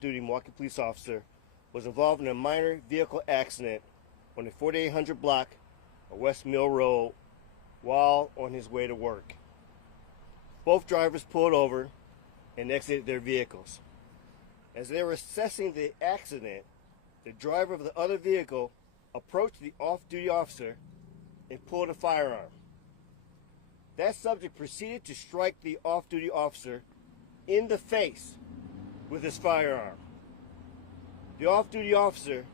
duty Milwaukee police officer was involved in a minor vehicle accident on the 4800 block of West Mill Road while on his way to work. Both drivers pulled over and exited their vehicles. As they were assessing the accident, the driver of the other vehicle approached the off-duty officer and pulled a firearm. That subject proceeded to strike the off-duty officer in the face with his firearm. The off-duty officer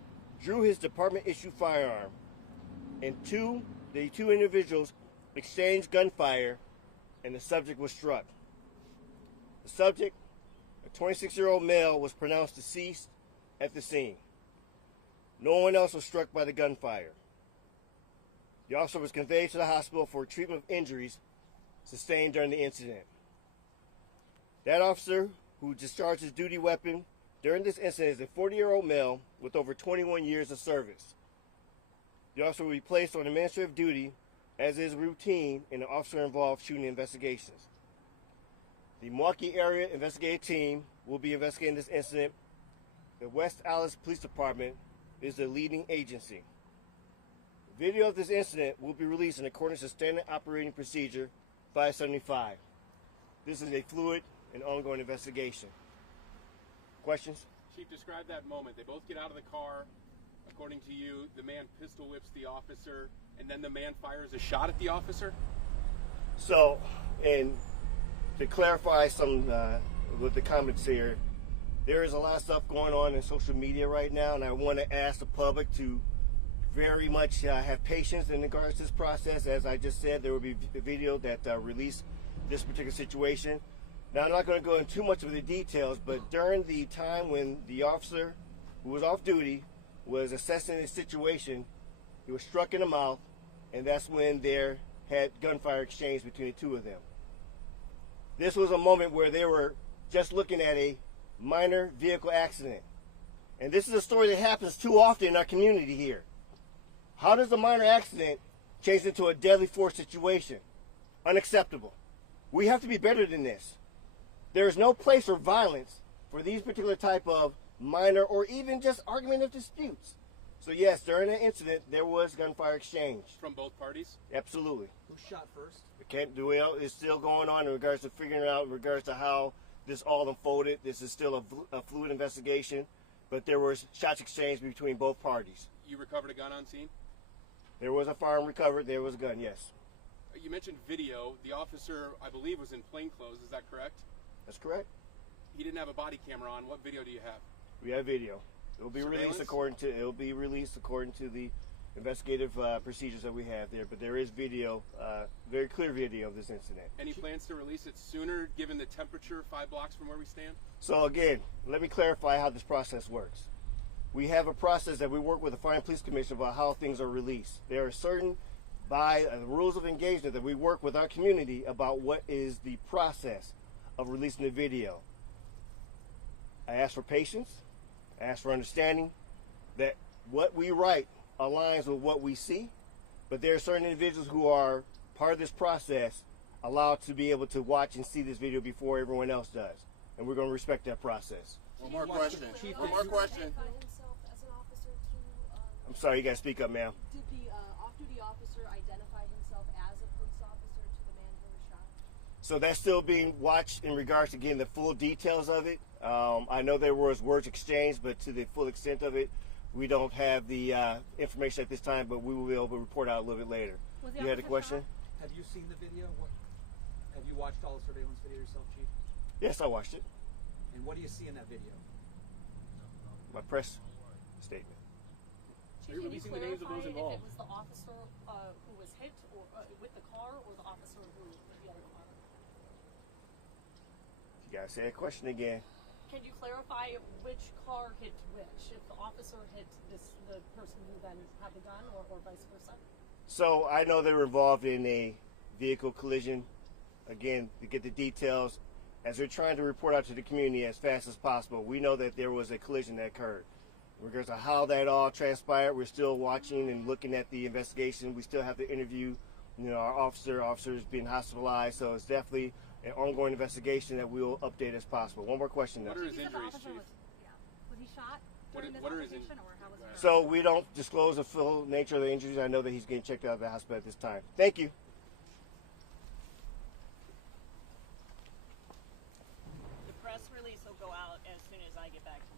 drew his department-issued firearm, and the two individuals exchanged gunfire, and the subject was struck. The subject, a 26-year-old male, was pronounced deceased at the scene. No one else was struck by the gunfire. The officer was conveyed to the hospital for treatment of injuries sustained during the incident. That officer who discharged his duty weapon during this incident is a 40-year-old male with over 21 years of service. The officer will be placed on administrative duty, as is routine in the officer-involved shooting investigations. The Milwaukee Area Investigative Team will be investigating this incident. The West Allis Police Department is the leading agency. Video of this incident will be released in accordance to Standard Operating Procedure 575. This is a fluid and ongoing investigation. Questions? Chief, describe that moment. They both get out of the car. According to you, the man pistol whips the officer, and then the man fires a shot at the officer? So, and to clarify some with the comments here, there is a lot of stuff going on in social media right now, and I want to ask the public to very much have patience in regards to this process. As I just said, there will be a video that released this particular situation. Now, I'm not going to go into too much of the details, but during the time when the officer who was off duty was assessing the situation, he was struck in the mouth, and that's when there had gunfire exchange between the two of them. This was a moment where they were just looking at a minor vehicle accident. And this is a story that happens too often in our community here. How does a minor accident change into a deadly force situation? Unacceptable. We have to be better than this. There is no place for violence for these particular type of minor or even just argumentative disputes. So yes, during the incident, there was gunfire exchange. From both parties? Absolutely. Who shot first? It's still going on in regards to figuring out in regards to how this all unfolded. This is still a fluid investigation, but there was shots exchanged between both parties. You recovered a gun on scene? There was a firearm recovered. There was a gun, yes. You mentioned video. The officer, I believe, was in plainclothes. Is that correct? That's correct. He didn't have a body camera on. What video do you have? We have video. It will be released according to the investigative procedures that we have there. But there is video, very clear video of this incident. Any plans to release it sooner, given the temperature 5 blocks from where we stand? So again, let me clarify how this process works. We have a process that we work with the Fire and Police Commission about how things are released. There are certain, by the rules of engagement, that we work with our community about what is the process of releasing the video. I ask for patience. I ask for understanding that what we write aligns with what we see, but there are certain individuals who are part of this process allowed to be able to watch and see this video before everyone else does, and we're going to respect that process. One more question. One more question. I'm sorry, you got to speak up, ma'am. Did the off-duty officer identify himself as a police officer to the man who was shot? So that's still being watched in regards to getting the full details of it. I know there was words exchanged, but to the full extent of it, we don't have the information at this time, but we will be able to report out a little bit later. You had a question? Have you seen the video? Have you watched all the surveillance video yourself, Chief? Yes, I watched it. And what do you see in that video? My press statement. Are you releasing the names of those involved? If it was the officer who was hit or, with the car, or the officer who was the other car? You gotta say a question again. Can you clarify which car hit which? If the officer hit the person who then had the gun, or vice versa? So I know they were involved in a vehicle collision. Again, to get the details, as they're trying to report out to the community as fast as possible, we know that there was a collision that occurred. In regards to how that all transpired, we're still watching and looking at the investigation. We still have to interview, our officers being hospitalized. So it's definitely an ongoing investigation that we will update as possible. One more question now. What are his injuries, Chief? Was he shot What during this are his altercation, or how was he? So we don't disclose the full nature of the injuries. I know that he's getting checked out of the hospital at this time. Thank you. The press release will go out as soon as I get back to the